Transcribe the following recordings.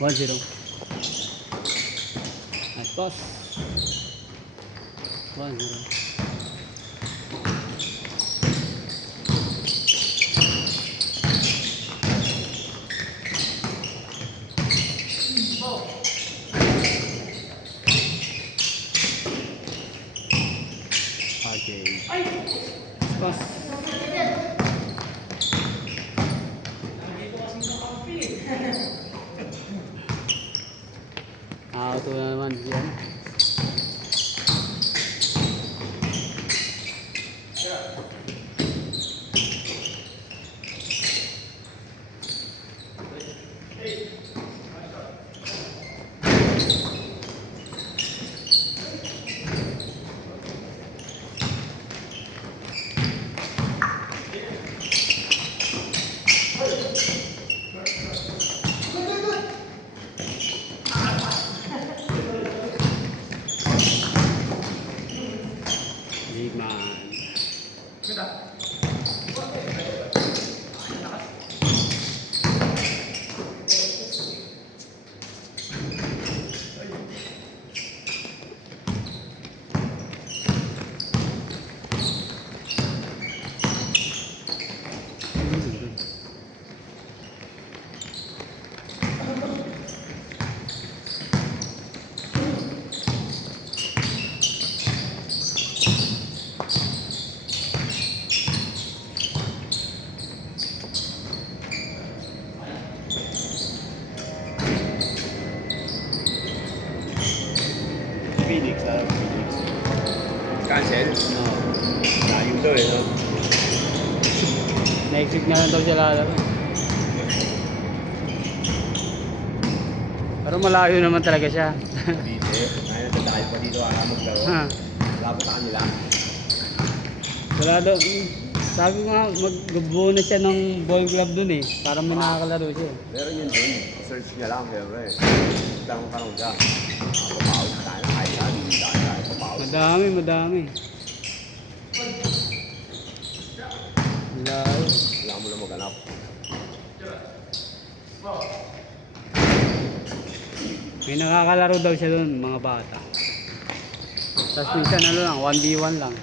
1-0. Nice pass. 1-0. Okay. Pass. Ito na naman diyan. Big man. Phoenix, Phoenix. Cancel? No. Layo daw eh, no? Next week na lang daw siya lalaro. Pero malayo naman talaga siya. Hindi. Ngayon nagdadahil pa dito para maglaro. Ha. Wala pa sa kanila. Wala daw. Sabi ko nga, magbuo na siya ng ball club dun eh. Para may nakakalaro siya. Meron yun dun. Search niya lang, siyempre. Tanong tanong siya. Papawag tayo. Kahit saan, hindi tayo papawag. Madami, madami. Layo. Wala mo lang maghanap. May nakakalaro daw siya dun, mga bata. Tapos minsan ano lang, 1v1 lang.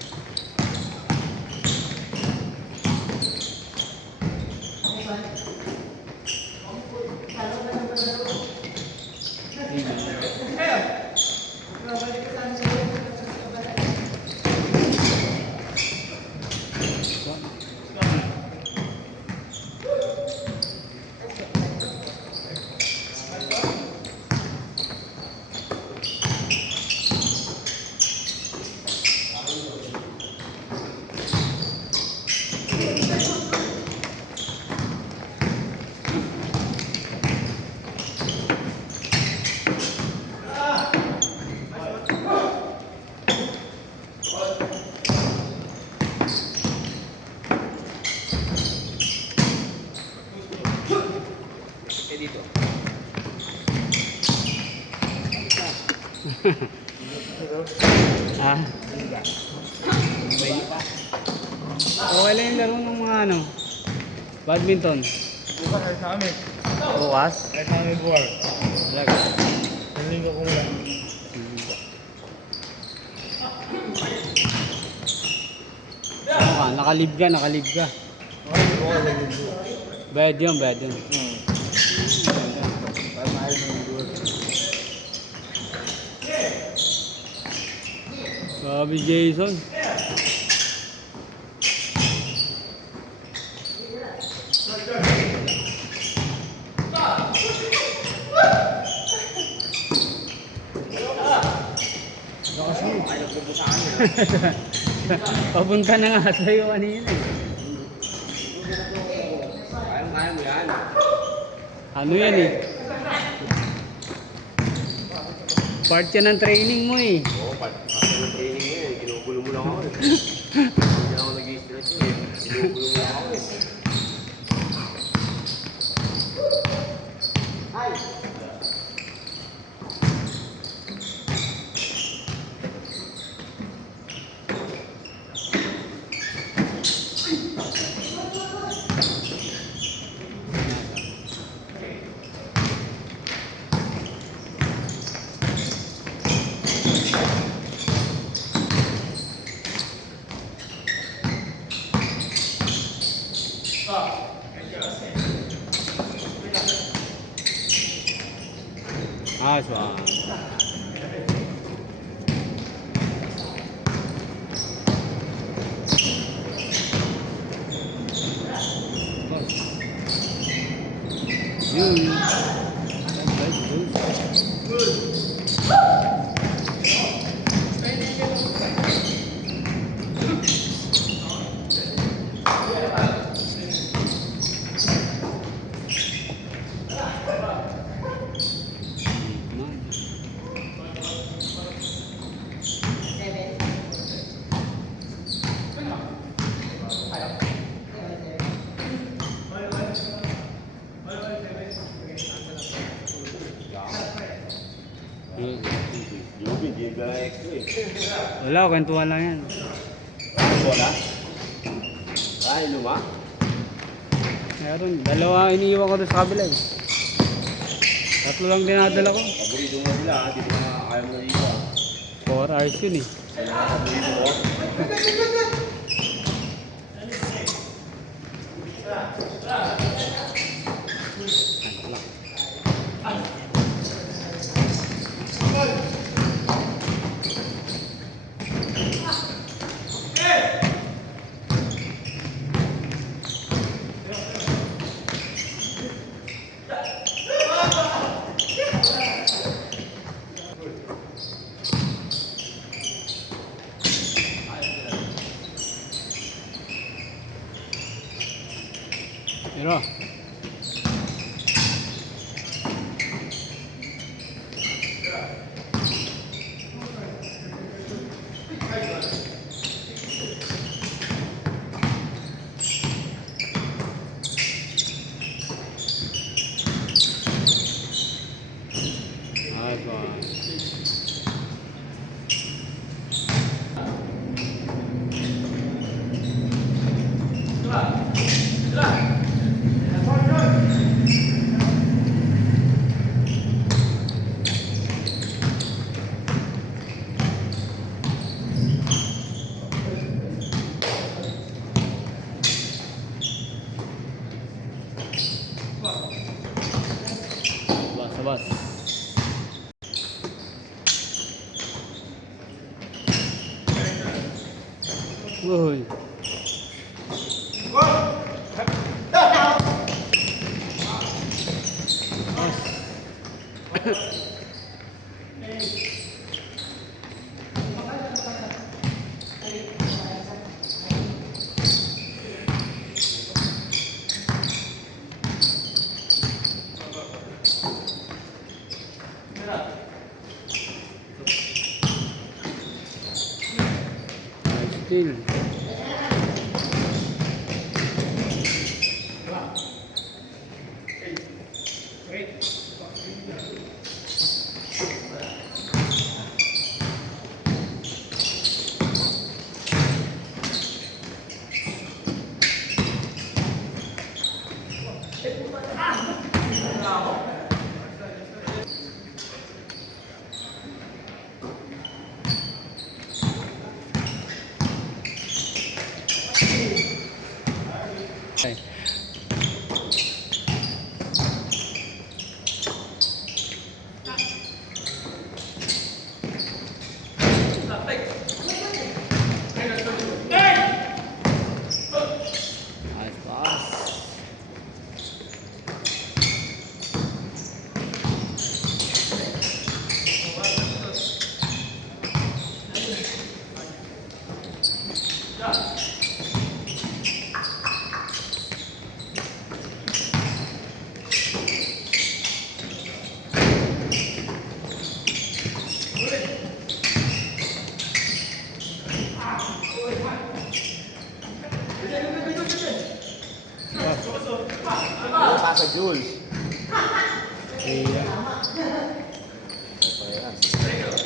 Dito. Ah. Okay lang yung laro ng mga ano, badminton. Bukas ay sa amin. Bukas? Ay sa amin buwan. Talaga. Ang linggo ko mula. Ano ka? Nakalib ka, nakalib ka. Ay, bukas ay linggo. Bad yun, bad yun. Para maayos ng linggo. Sabi Jason. Papunta na nga sa'yo kanina eh. Kaya mo yan. Ano yan eh? Part yan ng training mo eh. Oo, pati ng training mo eh. Ginugulo mo lang ako eh. Hindi na ako nag-i-stretch eh. Ginugulo mo lang ako eh. Nice one. Yun. Yung hindi ka extra eh. Wala, kwentuhan lang yan. Bola? Ay, luma? Meron, dalawa iniiwan ko doon sa kabila eh. Tatlo lang dinadala ko. Paborito mo sila, hindi mo na kaya mo na iba. 4 hours yun eh. Sila na paborito mo. Pero, nice one. Sabas, sabas. Uy. Still. Okay. Nice pass. Ano pa sa Jules? Iya.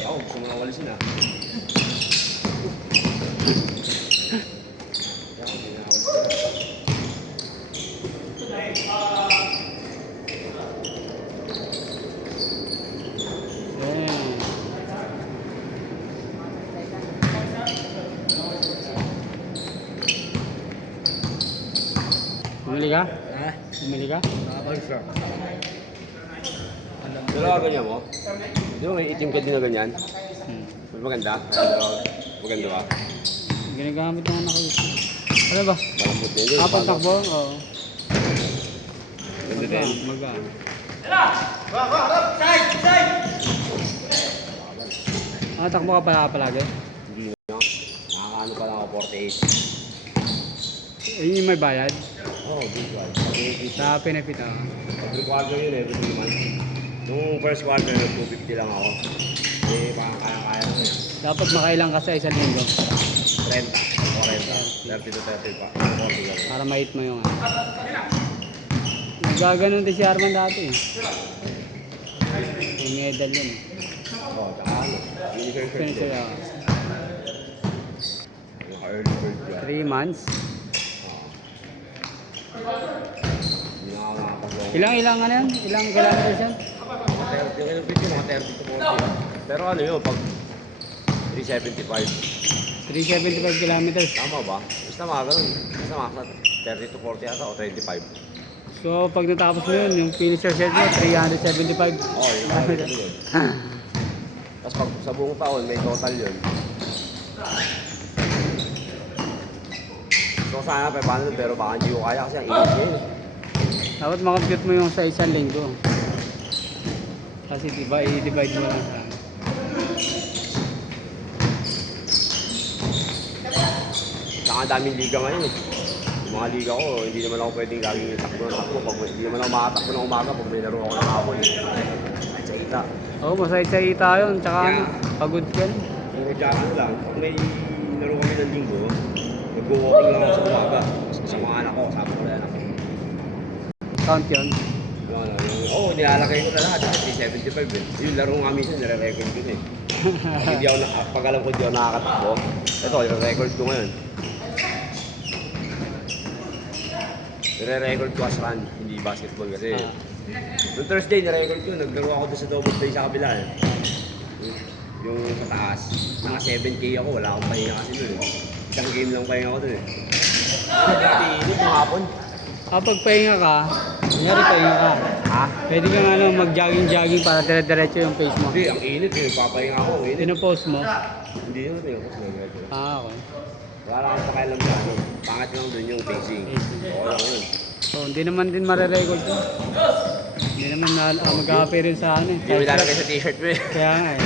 Ako, gusto mo na walisin ah. Bumili ka? Ha? Bumili ka? Nakapag-isa. Dalawa ganyan mo? Di ba may itim ka din na ganyan? Hmm. Mas maganda? Dalawa. Maganda ba? Ginagamit ng anak ko. Ano ba? Malambot din yun. Kapag takbo? Oo. Ganda din. Magaan. Takbo ka pala palagi? Hindi na. Nakakaano pa lang ako 48. Yun yung may bayad? Oo, visual. Sa pinapit ah. Every quarter yun, every 3 months. Nung first quarter, 250 lang ako. Eh, parang kaya-kaya naman eh. Dapat makailang ka sa isang linggo 30, 40, 30 to 30 pa. 40 lang. para ma-hit mo yung ano. Nagaganon din si Arman dati eh. May medal yun eh. Oo, tsaka ano, uniform shirt Finisher din. ako. Yung early bird yan. 3 months. Hindi na ako nakakapag-long. Ilang ano yan? Ilang kilometers yan? 30, yung ilang video, mga 30 to 40. Pero ano yun, pag 375. 375 kilometers. Tama ba? Basta mga ganun. Basta mga 30 to 40 ata o 25. So pag natapos mo yun, yung finisher set mo, 375. Oo, yung mga ganun yun. Tapos pag sa buong taon, may total yun. So sana pa paano pero baka hindi ko kaya kasi ang init niya yun. Dapat makampute mo yung sa isang linggo. Kasi diba, i-divide mo lang sa ano. Saka daming liga ngayon eh. Yung mga liga ko, hindi naman ako pwedeng laging takbo ng takbo. Hindi naman ako makatakbo ng umaga pag may laro ako ng hapon. At sa ita. Oo, masahit sa ita yun. Tsaka ano, pagod ka rin. Yung nagkakano lang, pag may laro kami ng linggo, nag-walking lang ako sa umaga. Sa mga anak ko, kasama ko na anak ko. Count yun. Nilalagay ko na lahat. 375 eh. Yung laro nga minsan, nire-record ko na eh. Pag hindi ako, pag alam ko hindi ako nakakatakbo, ito, nire-record ko ngayon. Nire-record ko as run, hindi basketball kasi. Noong Thursday, nire-record ko, naglaro ako doon sa double play sa kabila eh. Yung sa taas, mga 7K ako, wala akong pahinga kasi doon eh. Isang game lang pahinga ako doon eh. Dati, init yung hapon. Kapag pahinga ka, kunyari pahinga ka, Ha? pwede kang ano, mag-jogging-jogging para dire-diretso yung pace mo. Hindi, ang init eh, papahinga ako, ang init. Pinopost mo? Hindi naman eh, kasi nag-record. Okay. Wala akong pakialam sa ano. Pangat lang doon yung pacing. Oo lang yun. So, hindi naman din marirecord yun. Hindi naman mag-a-appear yun sa ano eh. Hindi mo ilalagay sa t-shirt mo eh. Kaya nga eh.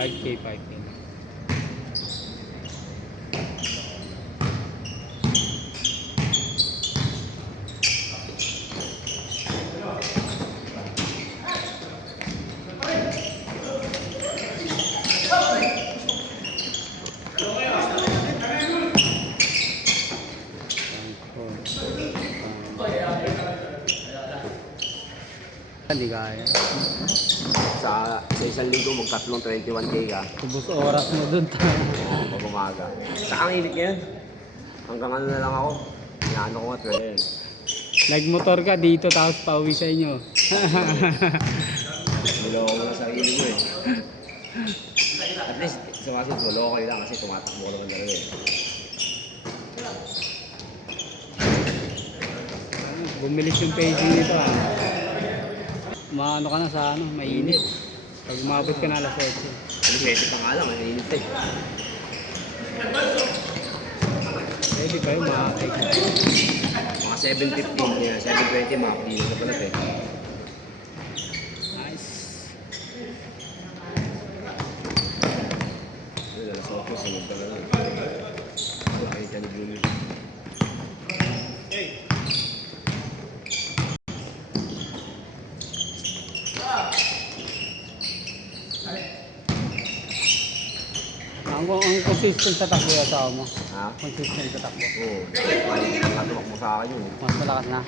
$5K. Hindi kaya. Sa isang linggo, magtatlong 21K ka. Ubus oras mo dun. Pag umaga. Saka ang init ngayon. Hanggang ano na lang ako. Inaano ko nga 12. Nagmotor ka dito tapos pauwi sa inyo. Niloko mo na sarili mo eh. At least, sa basketball, okay lang kasi tumatakbo ko naman talaga eh. Bumilis yung pacing nito ah. Maano ka na sa ano, mainit. Pag umabot ka na alas 8. Ano, 7 pa nga lang, ang init eh. Pwede pa yun, makakay ka. Mga 7:15, 7:20, mga pili na pala eh. Nice. Ayun, alas 8, sunod ka na lang. Nakita ni Junior. Ang consistent sa takbo yung asawa mo. Ha? Consistent sa takbo. Oo. Nakatumak mo sa akin yun. Mas malakas na.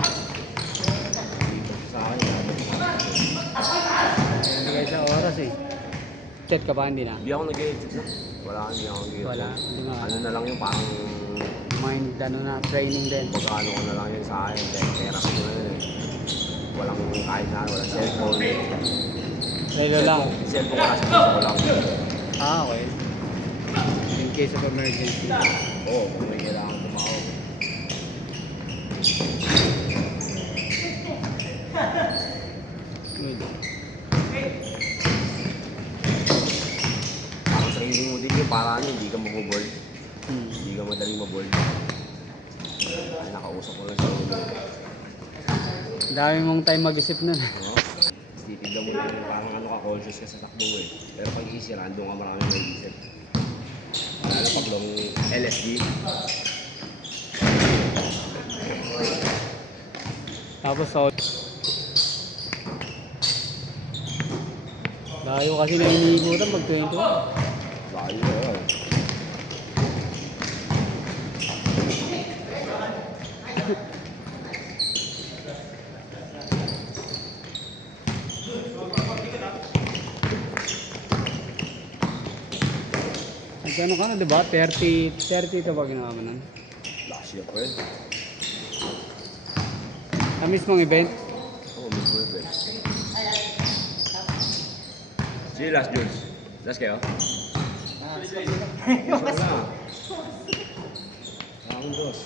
Dito sa akin, nakatumak. Hindi kayo sa oras eh. Chat ka ba? Hindi na. Hindi ako nag-edit na. Hindi ako nag-edit. Wala. Hindi nga. Ano na lang yung parang Mind, ano na, training din. pagkano ko na lang yun sa akin. Pera ko na yun eh. Walang kahit na, walang cellphone. Relo lang. Cellphone ko nasa puso ko lang. Ah, okay. In case of emergency. Oo, kung may kailangan tumawag. Good. Parang sarili mo din yung para ano, hindi ka maboboard. Hmm. Hindi ka madaling maboard. Ay, nakausap ko lang sa ulo. Ang dami mong time mag-isip nun. Oo. Titignan mo lang yung parang ano ka, conscious ka sa takbo mo eh. Pero pag easy run, doon ka marami may isip. Lalo pag long LSD. Tapos sa layo kasi na iniikutan pag 21. Layo na yun. Nagkano ka na, diba? 30 ka ba ginawa mo nun? Last year pa yun. Sa mismong event? Oo, mismo yun. Sige, last Jules. Last kayo? Last na. Round dos.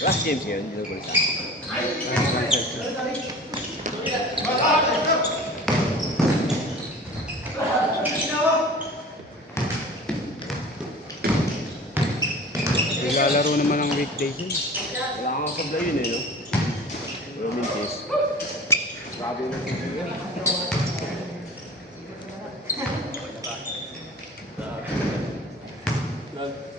Last games ngayon, hindi na ko isa. Ilalaro naman ang weekdays yun. Wala kang sablay yun eh, no? Pero mintis. Grabe na sa